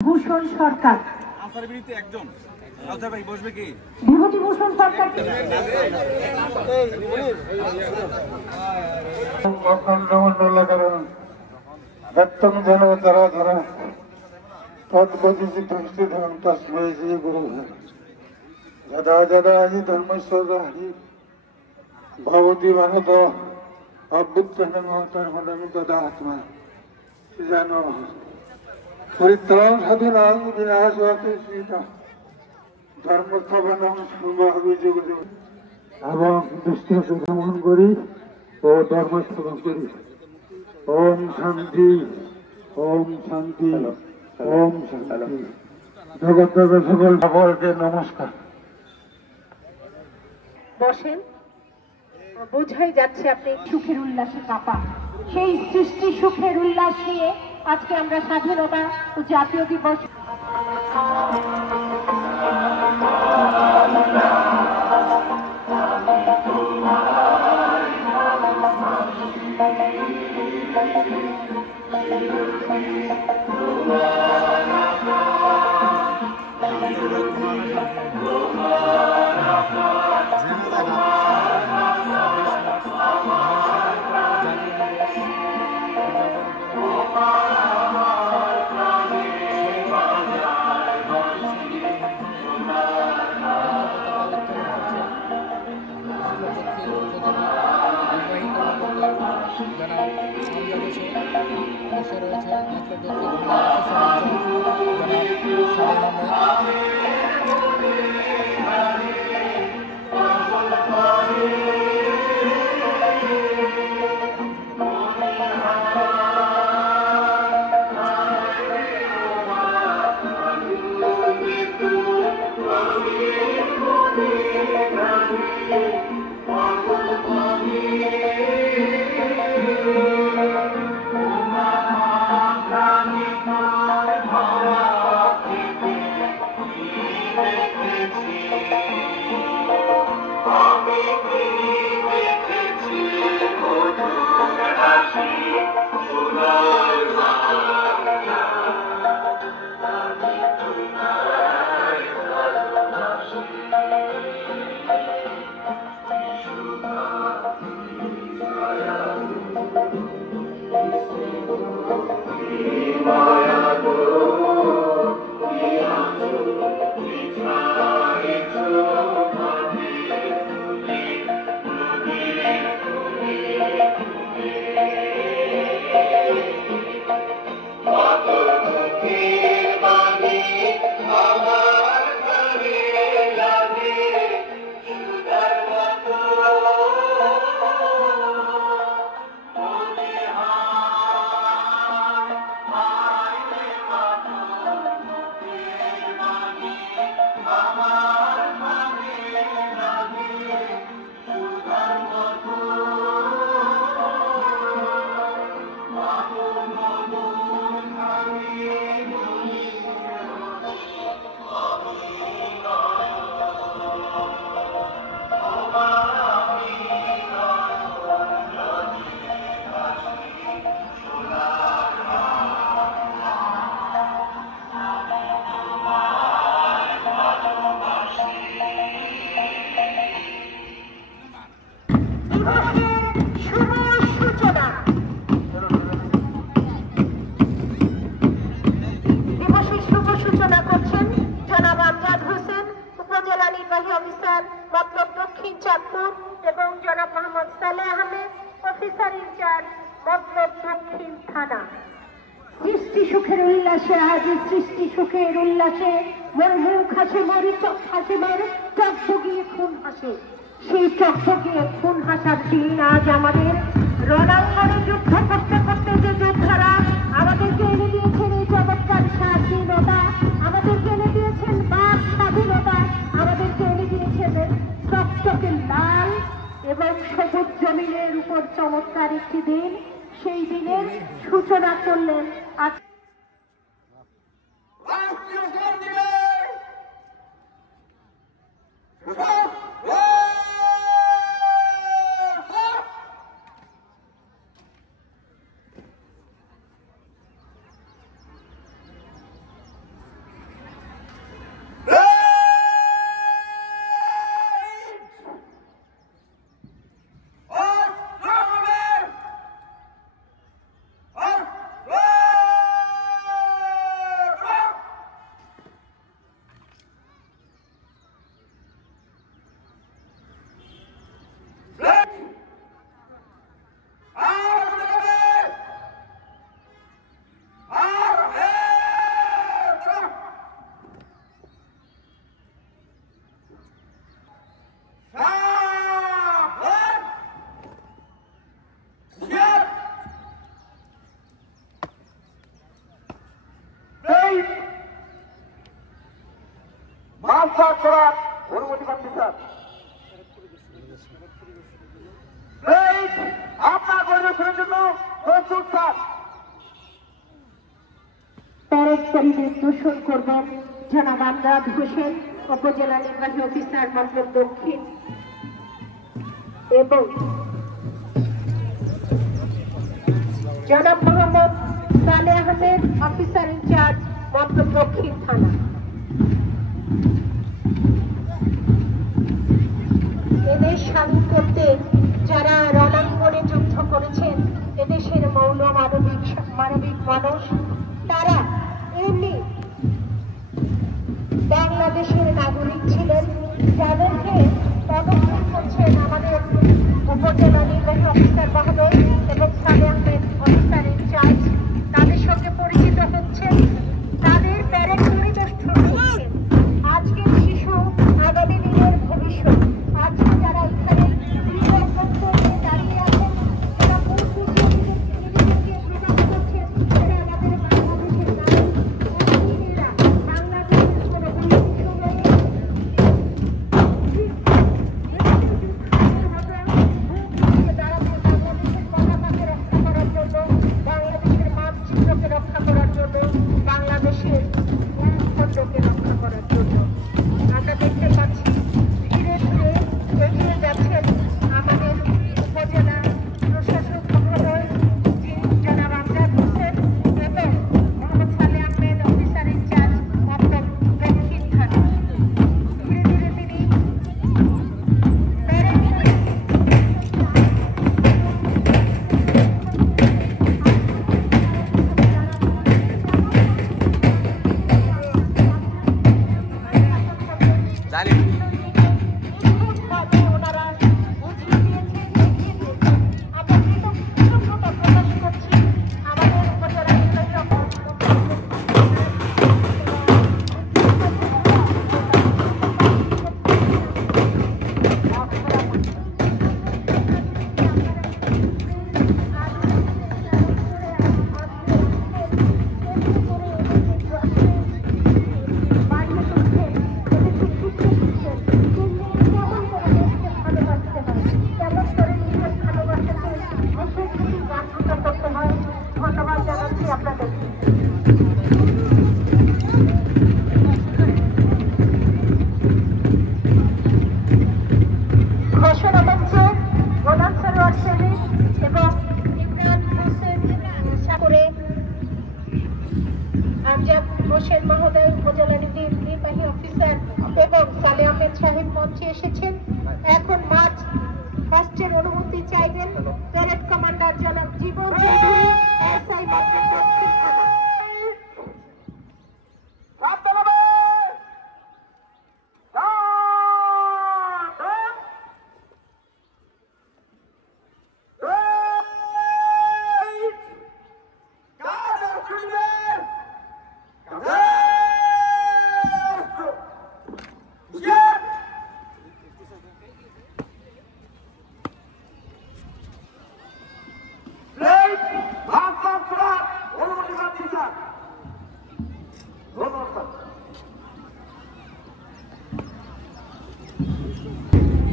ভূষণ সরকার বিভূতিভূষণ সরকার दत्तं जनोतराधरा तद्गतिचित्तस्थितं तस्मै श्रीगुरुः यदा यदा हि धर्मस्य भवति भगतो अभ्युत्थानमवतरणं तदात्मा जानो परित्राण साधनां विनाशाय सीता धर्मस्थापनं शुभविजय এবং দৃষ্টি ভ্রমণ করি ও ধর্মস্থাপন করি। ওম শান্তি ওম শান্তি ওম শান্তি। জগতের সকল সকলকে নমস্কার। বসেন, বোঝাই যাচ্ছে আপনি সুখের উল্লাসে কাপা। সেই সৃষ্টি সুখের উল্লাস নিয়ে আজকে আমরা স্বাধীনতা ও জাতীয় দিবস সৃষ্টি সুখের উল্লাসে আজ সৃষ্টি সুখের উল্লাসে মোর মুখ হাসে মরি চোখ হাসে মোর চকচকিয়ে খুন হাসে। সেই চকচকিয়ে খুন হাসার দিন আজ আমাদের রণাঙ্গনে যুদ্ধ করতে করতে যে যোদ্ধারা আমাদেরকে এনে দিয়েছেন এই চমৎকার স্বাধীনতা, আমাদেরকে এনে দিয়েছেন বাক স্বাধীনতা, আমাদেরকে এনে দিয়েছেন চকচকে লাল এবং সবুজ জমিনের উপর চমৎকার একটি দিন। সেই দিনের সূচনা করলেন আজ মার্চার করার অনুমতি পাচ্ছি স্যার। আপনার পরিবেশনের জন্য প্রস্তুত স্যার। প্যারেড পরিদর্শন করবেন জনাব আমজাদ হোসেন, উপজেলা নির্বাহী অফিসার মতলব দক্ষিণ, এবং জনাব মোহাম্মদ সালে আহমেদ, অফিসার ইনচার্জ মতলব দক্ষিণ থানা। এদেশ স্বাধীন করতে যারা রণাঙ্গনে যুদ্ধ করেছেন, এদেশের মৌল মানবিক মানুষ, তারা এমনি বাংলাদেশের নাগরিক ছিলেন, যাদেরকে তদন্ত করছেন আমাদের উপজেলা নির্বাহী অফিসার মহোদয় এবং সালে আহমেদ, অফিসার ইনচার্জ। তাদের সঙ্গে পরিচিত হচ্ছেন, তাদের প্যারেড পরিদর্শন করছেন। আজকের শিশু আগামী দিনের ভবিষ্যৎ। আজকে যারা এখানে দাঁড়িয়ে আছেন, যারা ভোট দিচ্ছে, নিজেদেরকে প্রকাশ করছেন, তারা আমাদের বাংলাদেশের নাগরিক। এরা বাংলাদেশের কোনো উন্নয়ন নেই। বাংলাদেশের মানচিত্রকে রক্ষা করার জন্য, বাংলাদেশের ভূখণ্ডকে রক্ষা করার জন্য আমরা দেখতে পাচ্ছি ধীরে ধীরে এগিয়ে যাচ্ছেন আমাদের উপজেলা প্রশাসক মহোদয় জনাব আমজাদ হোসেন এবং মোহাম্মদ সালে আহমেদ, অফিসার ইনচার্জ মতলব দক্ষিণ থানা। ধীরে ধীরে তিনি ওনারা বুঝিয়ে দিয়েছেন, দেখিয়ে দিয়েছেন। আমরা কৃতজ্ঞতা প্রকাশ করছি আমাদের উপজেলা ধন্যবাদ জানাচ্ছি আপনাদের। ঘোষণা মঞ্চে গোলাম সরোয়ার সেলিম এবং ইমরান হোসেন করে আমজাদ হোসেন মহোদয়, উপজেলা নির্বাহী অফিসার এবং সালে আহমেদ সাহেব মঞ্চে এসেছেন। এখন মার্চ ফার্স্টের অনুমতি চাইবেন প্যারেড কমান্ডার জনাব জীবন চৌধুরী, এসআই